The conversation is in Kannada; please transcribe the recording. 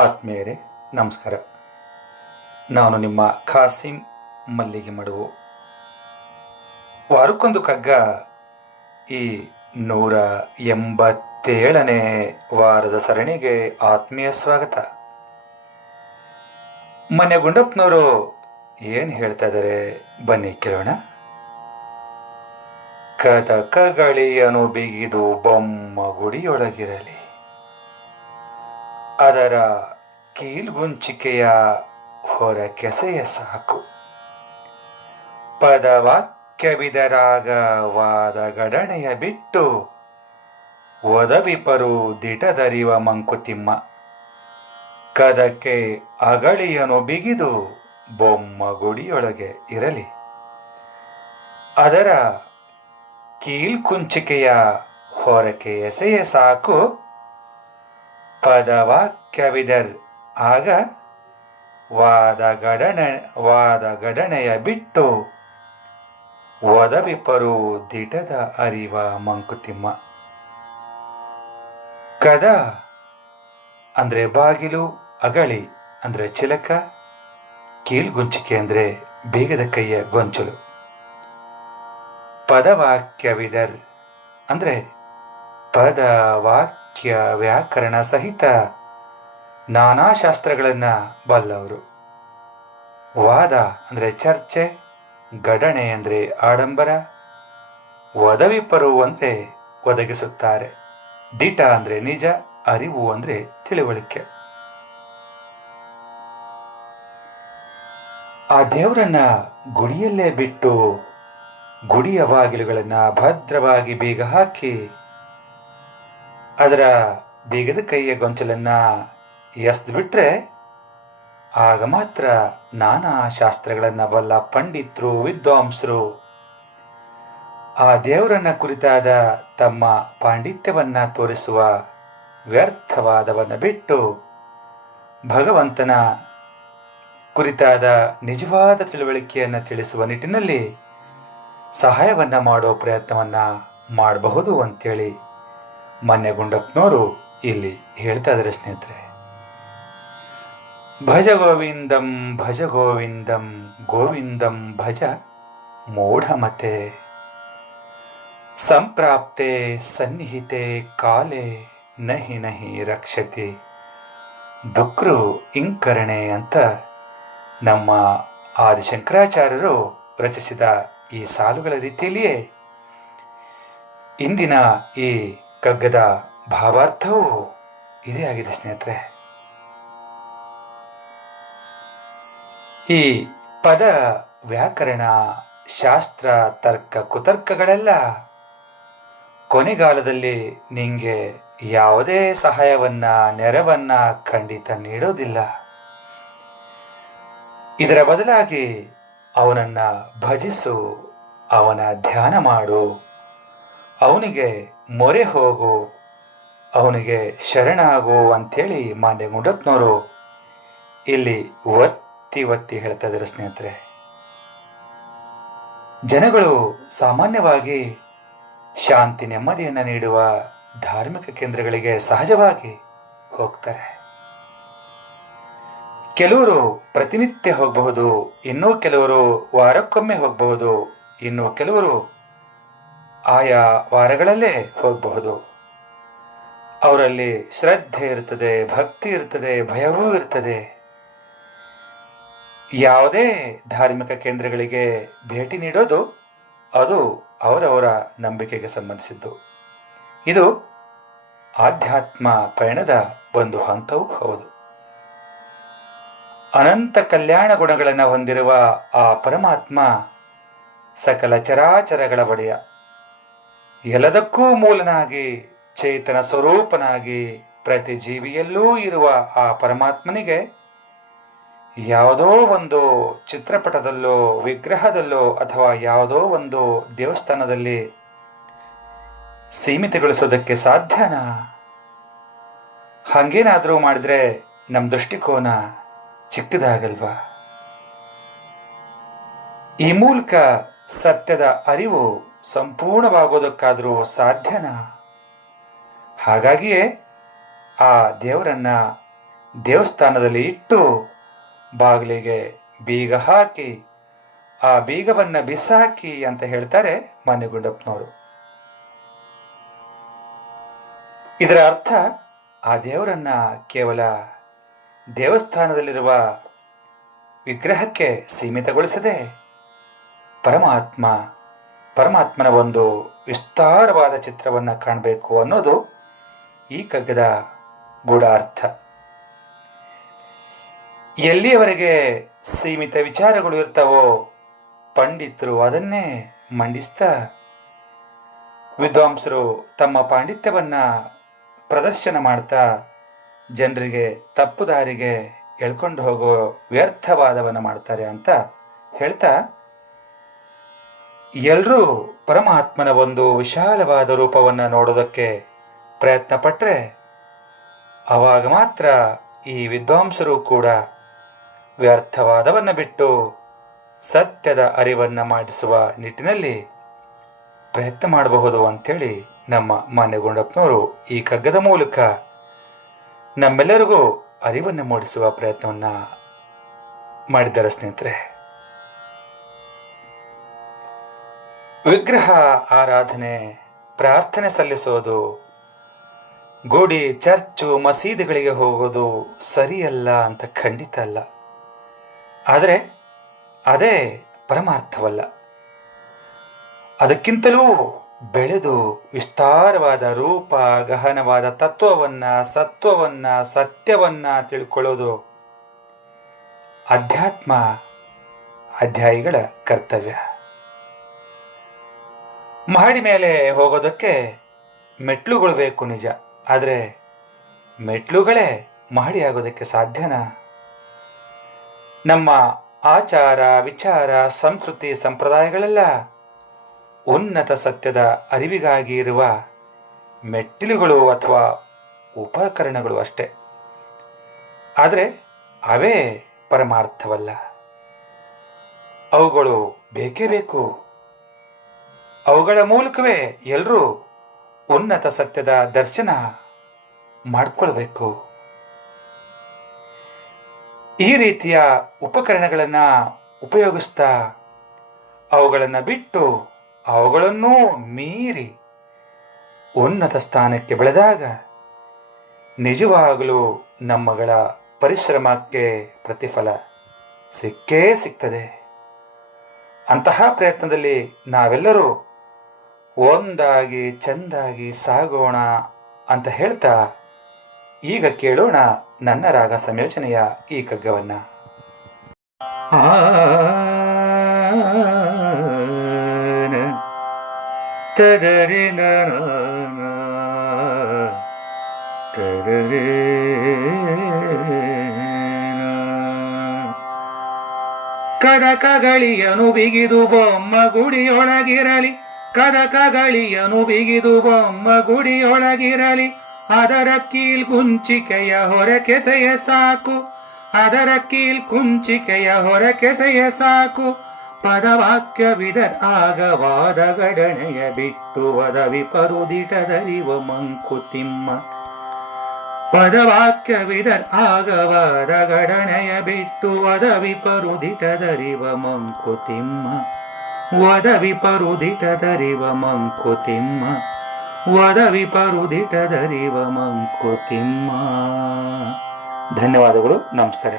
ಆತ್ಮೀಯರೇ ನಮಸ್ಕಾರ. ನಾನು ನಿಮ್ಮ ಖಾಸಿಂ ಮಲ್ಲಿಗೆ ಮಡುವು. ವಾರಕ್ಕೊಂದು ಕಗ್ಗ ಈ 187ನೇ ವಾರದ ಸರಣಿಗೆ ಆತ್ಮೀಯ ಸ್ವಾಗತ. ಮನೆ ಗುಂಡಪ್ಪನವರು ಏನು ಹೇಳ್ತಾ ಇದ್ದಾರೆ ಬನ್ನಿ ಕೇಳೋಣ. ಕದಕಗಳಿಯನು ಬಿಗಿದು ಬೊಮ್ಮ ಗುಡಿಯೊಳಗಿರಲಿ, ಅದರ ಕೀಲ್ಗುಂಚಿಕೆಯ ಹೊರಕೆಸೆಯ ಸಾಕು. ಪದವಾಕ್ಯವಿದರಾಗವಾದ ಗಡಣೆಯ ಬಿಟ್ಟು ಒದವಿಪರು ದಿಟದರಿವ ಮಂಕುತಿಮ್ಮ. ಕದಕ್ಕೆ ಅಗಳಿಯನು ಬಿಗಿದು ಬೊಮ್ಮ ಗುಡಿಯೊಳಗೆ ಇರಲಿ, ಅದರ ಕೀಲ್ಕುಂಚಿಕೆಯ ಹೊರಕೆ ಎಸೆಯ ಸಾಕು. ಪದವಾಕ್ಯವಿದರ್ ಆಗ ವಾದ ಗಡಣೆಯ ಬಿಟ್ಟು ಒದವಿಪರು ದಿಟದ ಅರಿವ ಮಂಕುತಿಮ್ಮ. ಕದ ಅಂದರೆ ಬಾಗಿಲು, ಅಗಳಿ ಅಂದರೆ ಚಿಲಕ, ಕೀಲ್ಗುಂಚಿಕೆ ಅಂದರೆ ಬೇಗದ ಕೈಯ ಗೊಂಚಲು. ಪದವಾಕ್ಯವಿದರ್ ಅಂದರೆ ಪದವಾಕ್ಯ ವ್ಯಾಕರಣ ಸಹಿತ ನಾನಾ ಶಾಸ್ತ್ರಗಳನ್ನು ಬಲ್ಲವರು. ವಾದ ಅಂದರೆ ಚರ್ಚೆ, ಗಡಣೆ ಅಂದರೆ ಆಡಂಬರ, ಒದವಿಪರು ಅಂದರೆ ಒದಗಿಸುತ್ತಾರೆ, ದಿಟ ಅಂದರೆ ನಿಜ, ಅರಿವು ಅಂದರೆ ತಿಳುವಳಿಕೆ. ಆ ದೇವರನ್ನ ಗುಡಿಯಲ್ಲೇ ಬಿಟ್ಟು ಗುಡಿಯ ಬಾಗಿಲುಗಳನ್ನು ಭದ್ರವಾಗಿ ಬೀಗ ಹಾಕಿ ಅದರ ಬೀಗದ ಕೈಯ ಗೊಂಚಲನ್ನು ಎಸ್ದು ಬಿಟ್ರೆ ಆಗ ಮಾತ್ರ ನಾನಾ ಶಾಸ್ತ್ರಗಳನ್ನು ಬಲ್ಲ ಪಂಡಿತರು, ವಿದ್ವಾಂಸರು ಆ ದೇವರನ್ನ ಕುರಿತಾದ ತಮ್ಮ ಪಾಂಡಿತ್ಯವನ್ನು ತೋರಿಸುವ ವ್ಯರ್ಥವಾದವನ್ನು ಬಿಟ್ಟು ಭಗವಂತನ ಕುರಿತಾದ ನಿಜವಾದ ತಿಳುವಳಿಕೆಯನ್ನು ತಿಳಿಸುವ ನಿಟ್ಟಿನಲ್ಲಿ ಸಹಾಯವನ್ನು ಮಾಡೋ ಪ್ರಯತ್ನವನ್ನು ಮಾಡಬಹುದು ಅಂತೇಳಿ ಮೊನ್ನೆ ಗುಂಡಪ್ಪನವರು ಇಲ್ಲಿ ಹೇಳ್ತಾ ಇದ್ದಾರೆ ಸ್ನೇಹಿತರೆ. ಭಜ ಗೋವಿಂದಂ ಭಜ ಗೋವಿಂದಂ ಗೋವಿಂದಂ ಭಜ ಮೂಢಮತೆ, ಸಂಪ್ರಾಪ್ತೆ ಸನ್ನಿಹಿತೆ ಕಾಲೇ ನಹಿ ನಹಿ ರಕ್ಷತೆ. ಡುಕ್ರು ಇಂಕರಣೆ ಅಂತ ನಮ್ಮ ಆದಿಶಂಕರಾಚಾರ್ಯರು ರಚಿಸಿದ ಈ ಸಾಲುಗಳ ರೀತಿಯಲ್ಲಿಯೇ ಇಂದಿನ ಈ ಕಗ್ಗದ ಭಾವಾರ್ಥವು ಇದೇ ಆಗಿದೆ ಸ್ನೇಹಿತರೆ. ಈ ಪದ ವ್ಯಾಕರಣ ಶಾಸ್ತ್ರ ತರ್ಕ ಕುತರ್ಕಗಳೆಲ್ಲ ಕೊನೆಗಾಲದಲ್ಲಿ ನಿಂಗೆ ಯಾವುದೇ ಸಹಾಯವನ್ನ ನೆರವನ್ನ ಖಂಡಿತ ನೀಡೋದಿಲ್ಲ. ಇದರ ಬದಲಾಗಿ ಅವನನ್ನು ಭಜಿಸು, ಅವನ ಧ್ಯಾನ ಮಾಡು, ಅವನಿಗೆ ಮೊರೆ ಹೋಗು, ಅವನಿಗೆ ಶರಣಾಗು ಅಂಥೇಳಿ ಮಾನ್ಯ ಗುಂಡಪ್ಪನವರು ಇಲ್ಲಿ ಒತ್ತಿ ಒತ್ತಿ ಹೇಳ್ತಾ ಇದ್ದಾರೆ ಸ್ನೇಹಿತರೆ. ಜನಗಳು ಸಾಮಾನ್ಯವಾಗಿ ಶಾಂತಿ ನೆಮ್ಮದಿಯನ್ನು ನೀಡುವ ಧಾರ್ಮಿಕ ಕೇಂದ್ರಗಳಿಗೆ ಸಹಜವಾಗಿ ಹೋಗ್ತಾರೆ. ಕೆಲವರು ಪ್ರತಿನಿತ್ಯ ಹೋಗಬಹುದು, ಇನ್ನೂ ಕೆಲವರು ವಾರಕ್ಕೊಮ್ಮೆ ಹೋಗಬಹುದು, ಇನ್ನು ಕೆಲವರು ಆಯಾ ವಾರಗಳಲ್ಲೇ ಹೋಗಬಹುದು. ಅವರಲ್ಲಿ ಶ್ರದ್ಧೆ ಇರ್ತದೆ, ಭಕ್ತಿ ಇರ್ತದೆ, ಭಯವೂ ಇರ್ತದೆ. ಯಾವುದೇ ಧಾರ್ಮಿಕ ಕೇಂದ್ರಗಳಿಗೆ ಭೇಟಿ ನೀಡೋದು ಅದು ಅವರವರ ನಂಬಿಕೆಗೆ ಸಂಬಂಧಿಸಿದ್ದು. ಇದು ಆಧ್ಯಾತ್ಮ ಪಯಣದ ಒಂದು ಹಂತವೂ ಹೌದು. ಅನಂತ ಕಲ್ಯಾಣ ಗುಣಗಳನ್ನು ಹೊಂದಿರುವ ಆ ಪರಮಾತ್ಮ ಸಕಲ ಚರಾಚರಗಳ ಒಡೆಯ, ಎಲ್ಲದಕ್ಕೂ ಮೂಲನಾಗಿ ಚೇತನ ಸ್ವರೂಪನಾಗಿ ಪ್ರತಿ ಜೀವಿಯಲ್ಲೂ ಇರುವ ಆ ಪರಮಾತ್ಮನಿಗೆ ಯಾವುದೋ ಒಂದು ಚಿತ್ರಪಟದಲ್ಲೋ ವಿಗ್ರಹದಲ್ಲೋ ಅಥವಾ ಯಾವುದೋ ಒಂದು ದೇವಸ್ಥಾನದಲ್ಲಿ ಸೀಮಿತಗೊಳಿಸೋದಕ್ಕೆ ಸಾಧ್ಯನಾ? ಹಾಗೇನಾದರೂ ಮಾಡಿದ್ರೆ ನಮ್ಮ ದೃಷ್ಟಿಕೋನ ಚಿಕ್ಕದಾಗಲ್ವಾ? ಈ ಮೂಲಕ ಸತ್ಯದ ಅರಿವು ಸಂಪೂರ್ಣವಾಗೋದಕ್ಕಾದರೂ ಸಾಧ್ಯನಾ? ಹಾಗಾಗಿಯೇ ಆ ದೇವರನ್ನ ದೇವಸ್ಥಾನದಲ್ಲಿ ಇಟ್ಟು ಬಾಗಿಲಿಗೆ ಬೀಗ ಹಾಕಿ ಆ ಬೀಗವನ್ನು ಬಿಸಾಕಿ ಅಂತ ಹೇಳ್ತಾರೆ ಮಾನ್ಯ ಗುಂಡಪ್ಪನವರು. ಇದರ ಅರ್ಥ ಆ ದೇವರನ್ನ ಕೇವಲ ದೇವಸ್ಥಾನದಲ್ಲಿರುವ ವಿಗ್ರಹಕ್ಕೆ ಸೀಮಿತಗೊಳಿಸದೆ ಪರಮಾತ್ಮನ ಒಂದು ವಿಸ್ತಾರವಾದ ಚಿತ್ರವನ್ನು ಕಾಣಬೇಕು ಅನ್ನೋದು ಈ ಕಗ್ಗದ ಗೂಢಾರ್ಥ. ಎಲ್ಲಿಯವರೆಗೆ ಸೀಮಿತ ವಿಚಾರಗಳು ಇರ್ತಾವೋ ಪಂಡಿತರು ಅದನ್ನೇ ಮಂಡಿಸ್ತಾ ವಿದ್ವಾಂಸರು ತಮ್ಮ ಪಾಂಡಿತ್ಯವನ್ನ ಪ್ರದರ್ಶನ ಮಾಡ್ತಾ ಜನರಿಗೆ ತಪ್ಪು ದಾರಿಗೆ ಎಳ್ಕೊಂಡು ಹೋಗೋ ವ್ಯರ್ಥವಾದವನ್ನು ಮಾಡ್ತಾರೆ ಅಂತ ಹೇಳ್ತಾ, ಎಲ್ಲರೂ ಪರಮಾತ್ಮನ ಒಂದು ವಿಶಾಲವಾದ ರೂಪವನ್ನು ನೋಡೋದಕ್ಕೆ ಪ್ರಯತ್ನ ಪಟ್ಟರೆ ಆವಾಗ ಮಾತ್ರ ಈ ವಿದ್ವಾಂಸರು ಕೂಡ ವ್ಯರ್ಥವಾದವನ್ನು ಬಿಟ್ಟು ಸತ್ಯದ ಅರಿವನ್ನು ಮಾಡಿಸುವ ನಿಟ್ಟಿನಲ್ಲಿ ಪ್ರಯತ್ನ ಮಾಡಬಹುದು ಅಂಥೇಳಿ ನಮ್ಮ ಮಾನ್ಯ ಗುಂಡಪ್ಪನವರು ಈ ಕಗ್ಗದ ಮೂಲಕ ನಮ್ಮೆಲ್ಲರಿಗೂ ಅರಿವನ್ನು ಮೂಡಿಸುವ ಪ್ರಯತ್ನವನ್ನು ಮಾಡಿದ್ದಾರೆ. ಸ್ನೇಹಿತರೆ, ವಿಗ್ರಹ ಆರಾಧನೆ, ಪ್ರಾರ್ಥನೆ ಸಲ್ಲಿಸೋದು, ಗುಡಿ, ಚರ್ಚು, ಮಸೀದಿಗಳಿಗೆ ಹೋಗೋದು ಸರಿಯಲ್ಲ ಅಂತ ಖಂಡಿತ ಅಲ್ಲ. ಆದರೆ ಅದೇ ಪರಮಾರ್ಥವಲ್ಲ. ಅದಕ್ಕಿಂತಲೂ ಬೆಳೆದು ವಿಸ್ತಾರವಾದ ರೂಪ, ಗಹನವಾದ ಸತ್ವವನ್ನ, ಸತ್ಯವನ್ನ ತಿಳ್ಕೊಳ್ಳೋದು ಅಧ್ಯಾಯಿಗಳ ಕರ್ತವ್ಯ. ಮಹಡಿ ಮೇಲೆ ಹೋಗೋದಕ್ಕೆ ಮೆಟ್ಲುಗಳು ಬೇಕು ನಿಜ, ಆದರೆ ಮೆಟ್ಲುಗಳೇ ಮಹಡಿ ಆಗೋದಕ್ಕೆ ಸಾಧ್ಯನಾ? ನಮ್ಮ ಆಚಾರ, ವಿಚಾರ, ಸಂಸ್ಕೃತಿ, ಸಂಪ್ರದಾಯಗಳೆಲ್ಲ ಉನ್ನತ ಸತ್ಯದ ಅರಿವಿಗಾಗಿ ಇರುವ ಮೆಟ್ಟಿಲುಗಳು ಅಥವಾ ಉಪಕರಣಗಳು ಅಷ್ಟೆ. ಆದರೆ ಅವೇ ಪರಮಾರ್ಥವಲ್ಲ. ಅವುಗಳು ಬೇಕೇ ಬೇಕು. ಅವುಗಳ ಮೂಲಕವೇ ಎಲ್ಲರೂ ಉನ್ನತ ಸತ್ಯದ ದರ್ಶನ ಮಾಡಿಕೊಳ್ಬೇಕು. ಈ ರೀತಿಯ ಉಪಕರಣಗಳನ್ನು ಉಪಯೋಗಿಸ್ತಾ ಅವುಗಳನ್ನು ಬಿಟ್ಟು ಅವುಗಳನ್ನೂ ಮೀರಿ ಉನ್ನತ ಸ್ಥಾನಕ್ಕೆ ಬೆಳೆದಾಗ ನಿಜವಾಗಲೂ ನಮ್ಮಗಳ ಪರಿಶ್ರಮಕ್ಕೆ ಪ್ರತಿಫಲ ಸಿಕ್ಕೇ ಸಿಗ್ತದೆ. ಅಂತಹ ಪ್ರಯತ್ನದಲ್ಲಿ ನಾವೆಲ್ಲರೂ ಒಂದಾಗಿ ಚೆಂದಾಗಿ ಸಾಗೋಣ ಅಂತ ಹೇಳ್ತಾ ಈಗ ಕೇಳೋಣ ನನ್ನ ರಾಗ ಸಂಯೋಜನೆಯ ಈ ಕಗ್ಗವನ್ನ. ಕದಕಗಳಿಯನು ಬಿಗಿದು ಬೊಮ್ಮ ಗುಡಿಯೊಳಗಿರಲಿ, ಕದಕಗಳಿಯನು ಬಿಗಿದು ಬೊಮ್ಮ ಗುಡಿಯೊಳಗಿರಲಿ, ಅದರ ಕೀಲ್ಗುಂಚಿಕೆಯ ಹೊರಕೆಸೆಯ ಸಾಕು, ಅದರ ಕೀಲ್ಕುಂಚಿಕೆಯ ಹೊರಕೆಸೆಯ ಸಾಕು. ಪದವಾಕ್ಯವಿದರ್ ಆಗವಾದ ಗಡಣೆಯ ಬಿಟ್ಟು ವದವಿ ಪರುದಿಟದರಿವ ಮಂಕುತಿಮ್ಮ, ಪದವಾಕ್ಯವಿದರ್ ಆಗವಾದ ಗಡಣೆಯ ಬಿಟ್ಟು ವದವಿ ಪರುದಿಟದರಿವ ಮಂಕುತಿಮ್ಮ, ವದವಿ ಪರುದಿಟದರಿವ ಮಂಕುತಿಮ್ಮ, ವದವಿ ಪರುದಿಟದರಿವ ಮಂಕುತಿಮ್ಮ. ಧನ್ಯವಾದಗಳು. ನಮಸ್ಕಾರ.